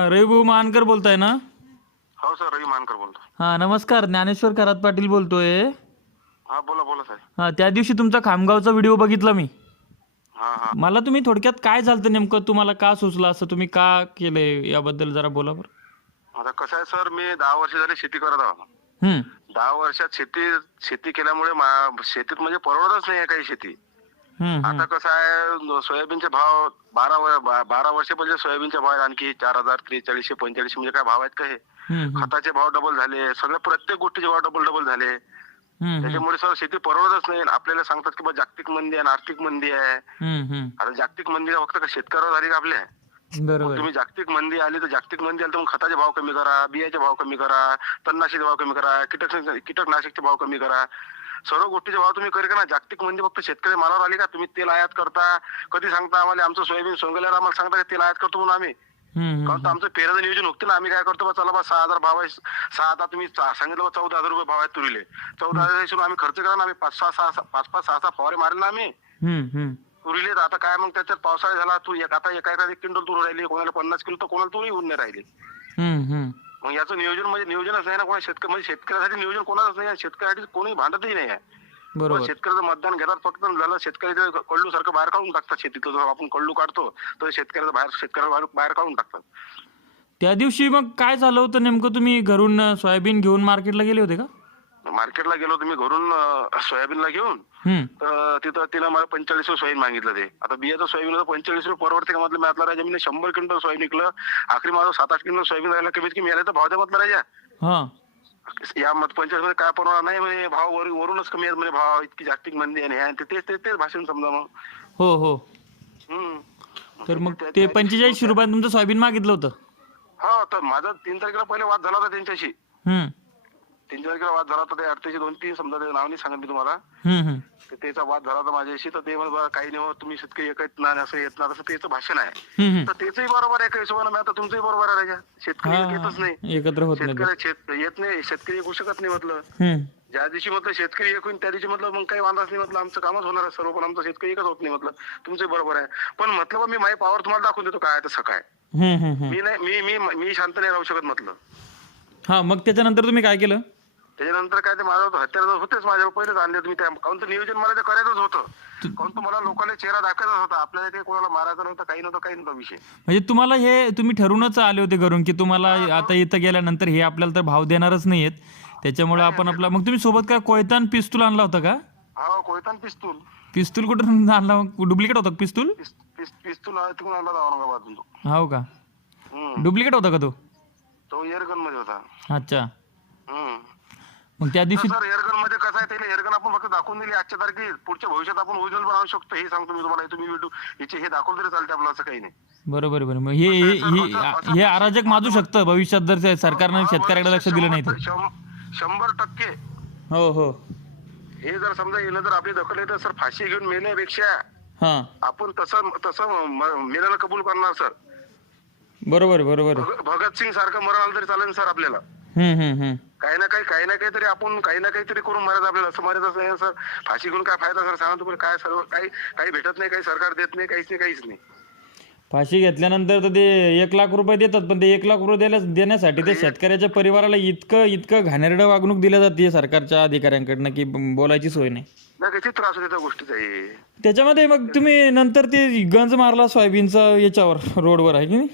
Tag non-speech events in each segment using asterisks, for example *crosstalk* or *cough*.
रविभाऊ मानकर बोलताय ना? हो सर रवी मानकर बोलतो हा नमस्कार. ज्ञानेश्वर खरात पाटील बोलतोय. हा बोला बोला साहेब. हा त्या दिवशी तुमचा खामगावचा व्हिडिओ बघितला मी. हा हा. मला तुम्ही थोडक्यात काय झालं नेमकं? तुम्हाला का सुचलं? असं तुम्ही का केलंय? याबद्दल जरा बोला बरं. आता कसं आहे सर मी दहा वर्ष झाले शेती करत आहो. हम्म, दहा वर्षात शेती शेती केल्यामुळे मा- शेतीत म्हणजे परवडतच नाही काही शेती. आता कसं आहे सोयाबीनचे भाव बारा बारा वर्ष पहिले सोयाबीनचे भाव आहेत. आणखी चार हजार त्रेचाळीसशे पंचेचाळीसशे म्हणजे काय भाव आहेत का हे? खताचे भाव डबल झाले. सगळ्या प्रत्येक गोष्टीचे भाव डबल डबल झाले. त्याच्यामुळे सर शेती परवडतच नाही. आपल्याला सांगतात की जागतिक मंदी आहे आर्थिक मंदी आहे. आता जागतिक मंदी फक्त का शेतकऱ्यावर झाली का आपल्या तुम्ही जागतिक मंदी आली तर जागतिक मंदी आली तर खताचे भाव कमी करा बियाचे भाव कमी करा तणनाशकचे भाव कमी करा कीटक कीटकनाशकचे भाव कमी करा. सर्व गोष्टीचे भाव तुम्ही करा ना जागतिक मंदी फक्त शेतकरी मालावर आली का? तुम्ही तेल आयात करता. कधी सांगता आम्हाला आमचं सोयाबीन सोंगल्यावर आम्हाला सांगता की तेल आयात करतो म्हणून आम्ही? कारण आमचं पेराचं नियोजन होतं ना. आम्ही काय करतो बा चला बा सहा हजार भाव आहे. सहा आता तुम्ही सांगितलं बा चौदा हजार रुपये भाव आहेत तुरीले. चौदा हजार आम्ही खर्च करा ना. आम्ही पाच सहा सहा पाच पाच सहा सहा फवारे मारले ना आम्ही. तुरीले तर आता काय मग त्याच्यात पावसाळा झाला तू एक आता एका एका एक क्विंटल तूर राहिली कोणाला पन्नास किलो तर कोणाला तुरी होऊन नाही राहिली. मग याचं नियोजन म्हणजे नियोजनच नाही ना कोणा शेतकरी म्हणजे शेतकऱ्यासाठी नियोजन कोणाच नाही आहे. शेतकऱ्यासाठी कोणी भांडतही नाही आहे. बरोबर. शेतकऱ्याचं मतदान घेतात फक्त झालं शेतकऱ्याचं कल्लू सारखं बाहेर काढून टाकतात शेतीतलं जो आपण कल्लू काढतो तर शेतकऱ्याचं बाहेर शेतकऱ्याला बाहेर- काढून टाकतात. त्या दिवशी मग काय झालं होतं नेमकं? तुम्ही घरून सोयाबीन घेऊन मार्केटला गेले होते का? मार्केटला गेलो तुम्ही घरून अं, सोयाबीनला घेऊन. तर तिथं तिनं मला पंचेचाळीस रुपये सोयाबीन मागितलं ते. आता बियाचं सोयाबीन होतं पंचेचाळीस रुपये परवडते का म्हटलं? मी आपला राजा मी शंभर क्विंटल सोयाबीन निघलं आखरी माझं सात आठ क्विंटल सोयाबीन राहिलं कमीत कमी यायला तर भाव द्या म्हटलं राजा. हा. या मत पंचायत मध्ये काय परवडणार नाही म्हणे भाव वरून वरूनच कमी आहेत म्हणे भाव इतकी जागतिक मंदी आहे तेच तेच तेच भाषण समजा मग. हो हो. तर मग ते पंचेचाळीसशे रुपयात तुमचं सोयाबीन मागितलं होतं? हो तर माझा तीन तारखेला पहिले वाद झाला होता त्यांच्याशी. तीन तारखेला वाद झाला होता ते अडतेचे दोन तीन समजा ते नाव नाही सांगत मी तुम्हाला. तर त्याचा वाद झाला होता माझ्याशी तर ते म्हणत बा, काही नाही हो, तुम्ही शेतकरी एक येत नाही असं येत नाही असं त्याचं भाषण आहे. तर त्याचंही बरोबर आहे काही हिशोबानं आता तुमचंही बरोबर आहे राजा. शेतकरी एक येतच नाही. एकत्र होत नाही. ते. शेतकरी शेत येत नाही शेतकरी एक होऊ शकत नाही म्हटलं. हम्म, ज्या दिवशी म्हटलं शेतकरी एक होईल त्या दिवशी म्हटलं मग काही वांधाच नाही म्हटलं आमचं कामच होणार आहे सर्व पण आमचं शेतकरी एकच होत नाही म्हटलं. तुमचं बरोबर आहे. पण म्हटलं बा मी माझी पावर तुम्हाला दाखवून देतो काय आहे तसं काय हम्म, हम्म, हम्म. मी नाही मी मी मी शांत नाही राहू शकत म्हटलं. हा मग त्याच्यानंतर तुम्ही काय केलं? त्याच्यानंतर काय ते माझं हत्यार होतेच माझ्या पहिलेच आणले तुम्ही त्या काऊन तर नियोजन मला ते करायचंच होतं. तर मला लोकांना चेहरा दाखवायचाच होता. आपल्याला ते कोणाला मारायचं नव्हतं काही नव्हतं काही नव्हतं विषय. म्हणजे तुम्हाला हे तुम्ही ठरूनच आले होते घरून की तुम्हाला आता इथं गेल्यानंतर हे आपल्याला तर भाव देणारच नाहीयेत. त्याच्यामुळे आपण आपला मग तुम्ही सोबत काय कोयता आणि पिस्तूल आणला होता का? हा कोयतान पिस्तूल. पिस्तूल कुठून *laughs* आणला? डुप्लिकेट होता पिस्तूल? पिस- पिस- पिस्तूल तिकडून आणला होता औरंगाबादून तो. हो का? हम्म. डुप्लिकेट होता का तो? तो एअरगनमध्ये होता. अच्छा. हम्म. मग त्या दिवशी सर एअरगनमध्ये कसं आहे त्याला एअरगन आपण फक्त दाखवून दिली आजच्या तारखेत पुढच्या भविष्यात आपण ओरिजिनल बनवू शकतो. हे सांगतो मी तुम्हाला हे तुम्ही व्हिडिओ याचे हे दाखवलं तरी चालते आपलं असं काही नाही. बरोबर बरोबर. मग हे हे अराजक माजू शकतं भविष्यात जर ते सरकारनं शेतकऱ्याकडे लक्ष दिलं नाही तर. शं- शंभर टक्के. हो हो. हे जर समजा येणं जर आपली दखल आहे तर सर फाशी घेऊन मेल्यापेक्षा हा. आपण तसं तसं म- मेल्याला कबूल करणार सर. बरोबर बरोबर. भग- भगतसिंग सारखं मरण आलं तरी चालेल सर आपल्याला. काही ना काही काही ना काहीतरी आपण काही ना काहीतरी करून मारायचं आपल्याला. असं मारायचं नाही सर फाशी घेऊन काय फायदा? सर सांगा तुम्हाला. काय सर्व काही काही भेटत नाही काही सरकार देत नाही काहीच नाही काहीच नाही. फाशी घेतल्यानंतर तर ते एक लाख रुपये देतात पण ते एक लाख रुपये द्यायला देण्यासाठी ते शेतकऱ्याच्या परिवाराला इतकं इतकं घाणेरडं वागणूक दिल्या जाते सरकारच्या अधिकाऱ्यांकडनं की बोलायची सोय नाही. नाही किती त्रास होते त्या गोष्टीचा हे. त्याच्यामध्ये मग तुम्ही नंतर ते गंज मारला सोयाबीनचा याच्यावर रोडवर आहे की नाही?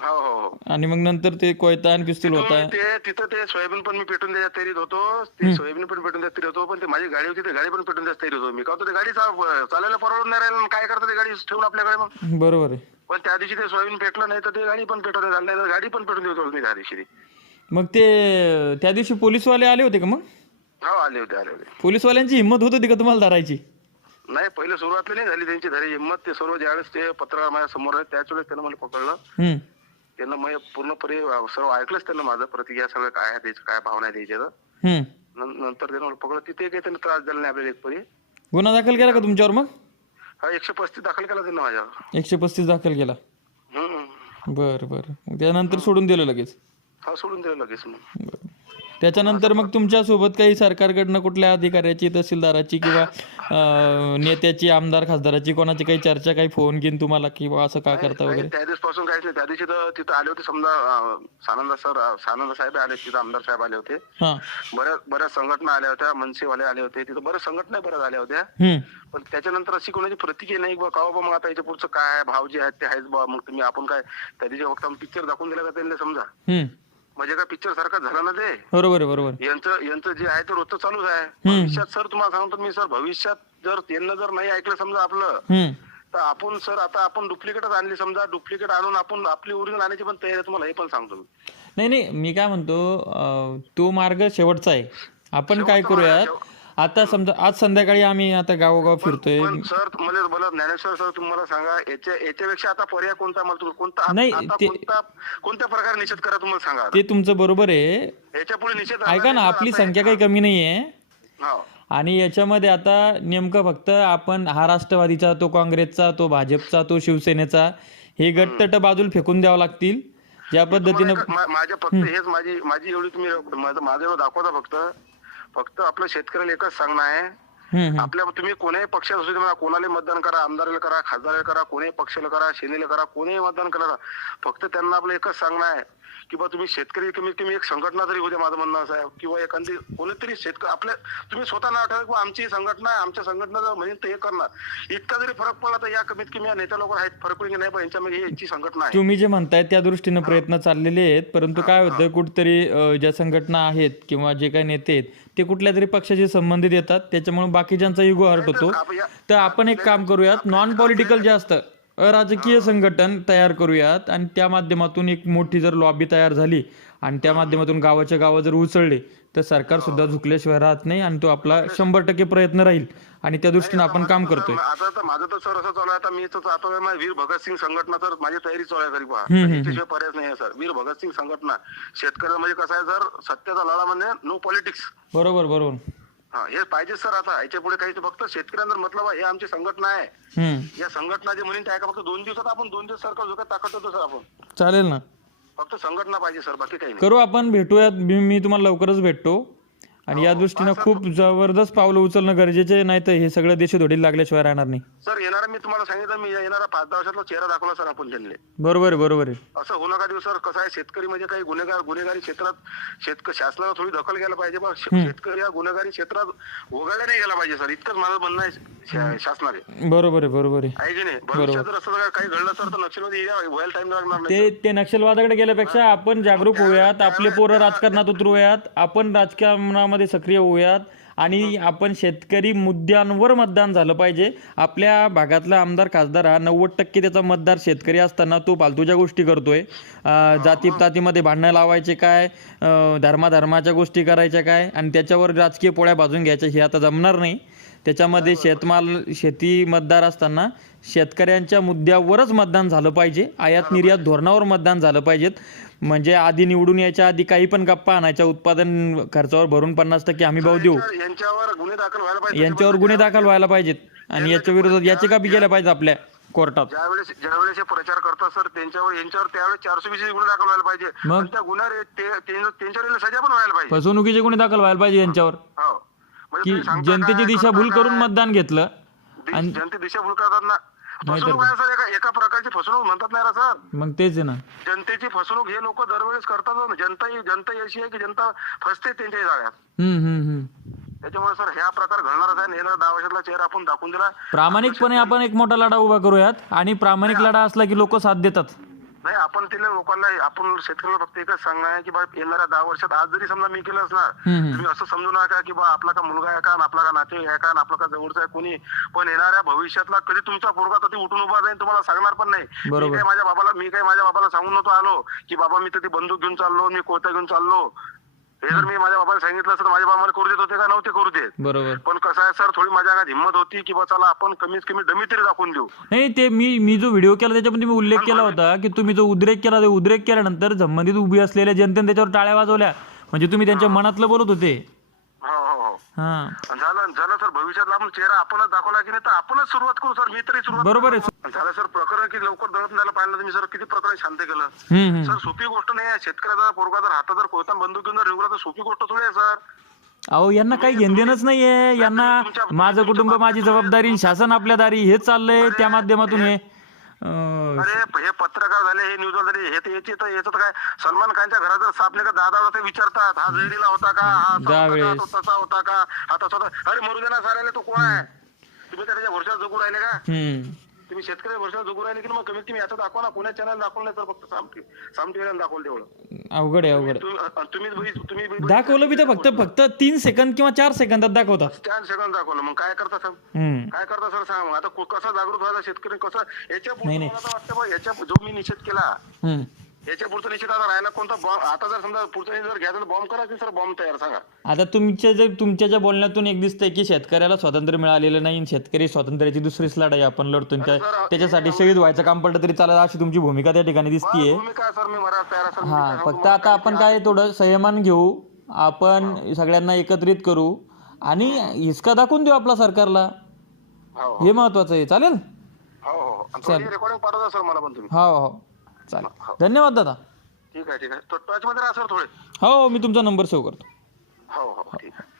हो हो हो. आणि मग नंतर ते कोयता आणि पिस्तूल होता. ते तिथं ते सोयाबीन पण मी पेटून द्यायच्या तैरीत होतो. ते सोयाबीन पण पेटून द्यायला तैरीत होतो पण ते माझी गाडी होती ते गाडी पण पेटून द्यायला तैरीत होतो मी. का होतो ते गाडी चा- चालायला परवडून नाही राहिलं काय करतं ते गाडी ठेवून आपल्याकडे मग? बरोबर आहे. पण त्या दिवशी ते सोयाबीन पेटलं नाही तर ते गाडी पण पेटवून झालं नाही तर गाडी पण पेटून देतो मी त्या दिवशी मग ते त्या दिवशी पोलीसवाले आले होते का मग? हो आले होते आले होते. पोलीसवाल्यांची हिंमत होत होती का तुम्हाला धरायची? नाही पहिले सुरुवातला नाही झाली त्यांची धरी हिंमत ते सर्व ज्यावेळेस ते पत्रकार माझ्यासमोर आहे त्याच वेळेस त्यानं मला पकडलं. हम्म. त्यांना मग पूर्णपणे सर्व ऐकलंच त्यांना माझं प्रतिक्रिया सगळं काय आहे त्याचं काय भावना हम्म. नंतर त्यानं पकडलं तिथे काही त्यानं त्रास दिला नाही आपल्याला एक परी. गुन्हा दाखल केला का तुमच्यावर मग? हा एकशे पस्तीस दाखल केला त्यांना माझ्यावर. एकशे पस्तीस दाखल केला. हम्म. बरं बरं. त्यानंतर सोडून दिलं लगेच? हा सोडून दिलं लगेच मग. त्याच्यानंतर मग तुमच्यासोबत काही सरकारकडनं कुठल्या अधिकाऱ्याची तहसीलदाराची किंवा नेत्याची आमदार खासदाराची कोणाची काही चर्चा काही फोन घेईन तुम्हाला की बा असं का करता वगैरे? त्या दिवसपासून काहीच नाही. त्या दिवशी तर तिथं आले होते समजा अं, सानंद सर सानंद साहेब आले तिथं आमदार साहेब आले होते. हां. बऱ्याच बऱ्याच संघटना आल्या होत्या मनसेवाले आले होते तिथं बऱ्याच संघटना बऱ्याच आल्या होत्या. हम्म. पण त्याच्यानंतर अशी कोणाची प्रतिक्रिया नाही बा का बा मग आता याच्या पुढचं काय आहे, भाव जे आहेत ते आहेच बा मग तुम्ही आपण काय त्या दिवशी फक्त पिक्चर दाखवून दिला का त्यांना समजा? हम्म. म्हणजे काय पिक्चर सारखं झालं ना ते? बरोबर आहे बरोबर आहे. यांचं यांचं जे आहे ते रोजचं चालूच आहे. भविष्यात सर तुम्हाला सांगतो मी सर भविष्यात जर त्यांना जर नाही ऐकलं समजा आपलं हम्म. तर आपण सर आता आपण डुप्लिकेटच आणली समजा डुप्लिकेट आणून आपण आपली ओरिजिनल आणण्याची पण तयारी आहे तुम्हाला हे पण सांगतो मी. नाही नाही मी काय म्हणतो अं, तो मार्ग शेवटचा आहे. आपण काय करूयात? आता समजा आज संध्याकाळी आम्ही आता गावोगाव फिरतोय. पण सर मला बोला ज्ञानेश्वर सर तुम्हाला सांगा याच्या याच्यापेक्षा आता पर्याय कोणता मला तुम्ही कोणता नाही, आता ते- कोणता कोणत्या प्रकारे निषेध करा तुम्हाला सांगा आता. ते तुमचं बरोबर आहे. याच्यापुढे निषेध ऐका ना आपली संख्या काही कमी नाही आहे हो. आणि याच्यामध्ये आता नेमकं फक्त आपण हा राष्ट्रवादीचा तो काँग्रेसचा तो भाजपचा तो शिवसेनेचा हे गटतट बाजूला फेकून द्यावं लागतील. ज्या पद्धतीनं तुम्हाला एक- मा- माझ्या फक्त हेच माझी माझी एवढी तुम्ही माझं माझं एवढं दाखवता फक्त फक्त आपलं शेतकऱ्याला एकच सांगणं आहे आपल्या तुम्ही कोणाही पक्षात असू दे मला कोणाला मतदान करा आमदाराला करा खासदाराला करा कोणाही पक्षाला करा सेनेला करा कोणीही मतदान करा. फक्त त्यांना आपलं एकच सांगणं आहे की बा तुम्ही शेतकरी कमीत कमी एक संघटना तरी होते माझं म्हणणं असं आहे. किंवा एखादी कोणीतरी शेतकरी आपल्या तुम्ही स्वतः नाव ठेवा किंवा आमची संघटना आहे आमच्या संघटना म्हणजे ते हे करणार. इतका जरी फरक पडला तर या कमीत कमी या नेत्या लोक आहेत फरक पडली नाही पण यांच्यामध्ये यांची संघटना आहे. तुम्ही जे म्हणताय त्या दृष्टीनं प्रयत्न चाललेले आहेत परंतु काय होतं कुठतरी ज्या संघटना आहेत किंवा जे काही नेते आहेत ते कुठल्या तरी पक्षाशी संबंधित येतात त्याच्यामुळे बाकीच्यांचा युगो हर्ट होतो तर आपण एक काम करूयात. नॉन पॉलिटिकल जे असतं अराजकीय संघटन तयार करूयात. आणि त्या माध्यमातून एक मोठी जर लॉबी तयार झाली आणि त्या माध्यमातून गावाच्या गावं जर उचलले तर सरकार सुद्धा झुकल्याशिवाय राहत नाही आणि तो आपला शंभर टक्के प्रयत्न राहील. आणि त्या दृष्टीने आपण काम करतोय. आता तर माझं तर सर असं चालू आहे. आता मी तर आता वीर भगतसिंग संघटना तर माझी तयारी चालू आहे याच्याशिवाय पर्याय नाही सर. वीर भगतसिंग संघटना. शेतकऱ्याला म्हणजे कसं आहे सर सत्याचा लढा म्हणजे नो पॉलिटिक्स बरोबर बरोबर. हा हे पाहिजे सर आता याच्यापुढे काही फक्त शेतकऱ्यांना मतलब हे आमची संघटना आहे. हम्म. या संघटना जे म्हणून ते आहे का फक्त दोन दिवसात आपण दोन दिवस सरकार झोक्यात ताकद होतो सर आपण. चालेल ना. फक्त संघटना पाहिजे सर बाकी काही नाही. करू आपण भेटूयात. मी मी तुम्हाला लवकरच भेटतो. आणि या दृष्टीनं खूप जबरदस्त पावलं उचलणं गरजेचे नाही तर हे सगळं देशोधडीला लागल्याशिवाय राहणार नाही. सर येणारा मी तुम्हाला सांगितलं मी येणारा पाच दहा वर्षातला चेहरा दाखवला सर आपण त्यांनी. बरोबर आहे बरोबर आहे. असं होऊ नका देऊ सर. कसं आहे शेतकरी म्हणजे काही गुन्हेगार गुन्हेगारी क्षेत्रात शेतक शासनाला थोडी दखल घ्यायला पाहिजे शे- शेतकरी या गुन्हेगारी क्षेत्रात वगळल्या नाही गेला पाहिजे सर. इतकंच माझं म्हणणं आहे. शासनाने. बरोबर आहे बरोबर आहे. आहे की नाही? भविष्यात जर असं जर काही घडलं सर तर नक्षलवादी या व्हायला टाइम लागणार नाही ते ते नक्षलवादाकडे गेल्यापेक्षा आपण जागरूक होऊयात आपले पोरं राजकारणात उतरूयात आपण राजकारणामध्ये सक्रिय होऊयात आणि आपण शेतकरी मुद्द्यांवर मतदान झालं पाहिजे. आपल्या भागातला आमदार खासदार हा नव्वद टक्के त्याचा मतदार शेतकरी असताना तो फालतूच्या गोष्टी करतोय. जाती पातीमध्ये भांडणं लावायचे काय धर्माधर्माच्या गोष्टी करायच्या काय आणि त्याच्यावर राजकीय पोळ्या भाजून घ्यायच्या हे आता जमणार नाही. त्याच्यामध्ये शेतमाल शेती मतदार असताना शेतकऱ्यांच्या मुद्द्यावरच मतदान झालं पाहिजे. आयात निर्यात धोरणावर मतदान झालं पाहिजेत. म्हणजे आधी निवडून यायच्या आधी काही पण गप्पा आणायच्या उत्पादन खर्चावर भरून पन्नास टक्के हमी भाव देऊ. यांच्या- यांच्यावर गुन्हे दाखल व्हायला पाहिजे. यांच्यावर गुन्हे दाखल व्हायला पाहिजेत. आणि याच्या विरोधात याचिका बी गेल्या पाहिजे आपल्या कोर्टात. ज्यावेळेस ज्यावेळेस हे प्रचार करतात सर त्यांच्यावर यांच्यावर त्यावेळेस चारशे वीस गुन्हे दाखल व्हायला पाहिजे. मग? त्या ते- त्यांच्यावर सजा पण व्हायला पाहिजे. फसवणुकीचे गुन्हे दाखल व्हायला पाहिजे यांच्यावर. हो. म्हणजे की तुम्ही सांगता जनतेची काय, दिशाभूल करता करून काय? मतदान घेतलं दि- जनते दिशाभूल करतात ना. फसवणूक आहे सर एका एका प्रकारची फसवणूक म्हणतात नाही ना सर. मग तेच आहे ना. जनतेची फसवणूक हे लोक दरवेळेस करतात. जनता ही जनता ही अशी आहे की जनता फसते त्यांच्या जाळ्यात. हम्म हम्म हम्म. त्याच्यामुळे सर ह्या प्रकार घडणारच आहे आणि येणारा दहा वर्षातला चेहरा आपण दाखवून दिला. प्रामाणिकपणे आपण एक मोठा लढा उभा करूयात आणि प्रामाणिक लढा असला की लोक साथ देतात. नाही आपण तिला लोकांना आपण शेतकऱ्याला फक्त एकच सांगणं आहे की बा येणाऱ्या दहा वर्षात आज जरी समजा मी केलं असणार. तुम्ही असं समजू नका की बा आपला का मुलगा आहे का आपला का नाते आहे का आपला का जवळचा आहे कोणी पण येणाऱ्या भविष्यातला कधी तुमचा पोरगा कधी उठून उभा जाईल तुम्हाला सांगणार पण नाही मी. काय माझ्या बाबाला मी काय माझ्या बाबाला सांगून नव्हतो आलो की बाबा मी तर ती बंदूक घेऊन चाललो मी कोयता घेऊन चाललो हे जर मी माझ्या बाबाला सांगितलं असतं तर माझ्या बाबा मला करू देत होते का? नव्हते करू देत. बरोबर. पण कसं आहे सर थोडी माझ्या अंगात हिंमत होती की बा चला आपण कमीत कमी डमी तरी दाखवून देऊ. नाही ते मी मी जो व्हिडिओ केला त्याच्यामध्ये मी उल्लेख केला होता की तुम्ही जो उद्रेक केला ते उद्रेक केल्यानंतर संबंधित उभी असलेल्या जनतेने त्याच्यावर टाळ्या वाजवल्या. म्हणजे तुम्ही त्यांच्या मनातलं बोलत होते. झालं झालं सर भविष्यातला आपण चेहरा आपणच दाखवला की नाही तर आपणच सुरुवात करू सर मी तरी सुरुवात बरोबर आहे झालं सर प्रकरण की लवकर दळत द्यायला पाहिलं तुम्ही सर किती प्रकरण शांत केलं. हम्म हम्म. सर सोपी गोष्ट नाही आहे शेतकऱ्याचा पोरगा जर हातात जर कोयता बंदूक घेऊन जर ठेवला तर सोपी गोष्ट थोडी आहे सर. अहो यांना काही घेणदेणच नाहीये. यांना माझं कुटुंब माझी जबाबदारी शासन आपल्या दारी हेच चाललंय त्या माध्यमातून हे अरे हे पत्रकार झाले हे न्यूज झाले हे तर याचे तर याचं काय सलमान खानच्या घरात जर सापले का दादा ते विचारतात हा जहिरीला होता का हा तसा होता का हा तसा होता. अरे मरू दे ना सारायला तो कोण आहे? तुम्ही त्याच्या भरोशावर जगू राहिले का? तुम्ही शेतकरी भरोशावर जगू राहिले की मग कमीत कमी याचं दाखवा ना. पुण्या चॅनल दाखवलं नाही तर फक्त साम साम टीव्हीला दाखवलं तेवढं. अवघड आहे अवघड. आहे. तुम्ही तुम्ही बघित- तुम्ही बघित- दाखवलं बी तर फक्त फक्त तीन सेकंद किंवा चार सेकंदात दाखवतात चार सेकंद दाखवलं. मग काय करता सर? हम्म. काय करता सर सांग आता कु- कसं जागृत व्हायचा शेतकरी? कसं याच्यापुढे नाही, नाही. मला तर वाटतं बा याच्या जो मी निषेध केला हम्म. याच्या पुढचा निषेध आता राहिला कोणता बॉम्ब आता जर समजा पुढचा जर घ्यायचा बॉम्ब करा की सर बॉम्ब तयार सांगा. आता तुमच्या जे तुमच्या ज्या बोलण्यातून एक दिसतंय की शेतकऱ्याला स्वातंत्र्य मिळालेलं नाही आणि शेतकरी स्वातंत्र्याची दुसरीच लढाई आपण लढतो आणि त्या- सर, त्याच्यासाठी शहीद व्हायचं काम पडलं तरी चालेल अशी तुमची भूमिका त्या ठिकाणी दिसतीये. भूमिका सर मी तयार हा फक्त आता आपण काय थोडं संयमान घेऊ. आपण सगळ्यांना एकत्रित करू आणि हिसका दाखवून देऊ आपला सरकारला. हो हो. हे महत्वाचं आहे. चालेल? हो हो आणि थोडी रेकॉर्डिंग पाठवता सर मला पण तुम्ही. हो हो. चालेल. धन्यवाद दादा. ठीक आहे ठीक आहे. तो टच मध्ये राहा सर थोडे. हो मी तुमचा नंबर सेव्ह करतो. हो हो ठीक आहे.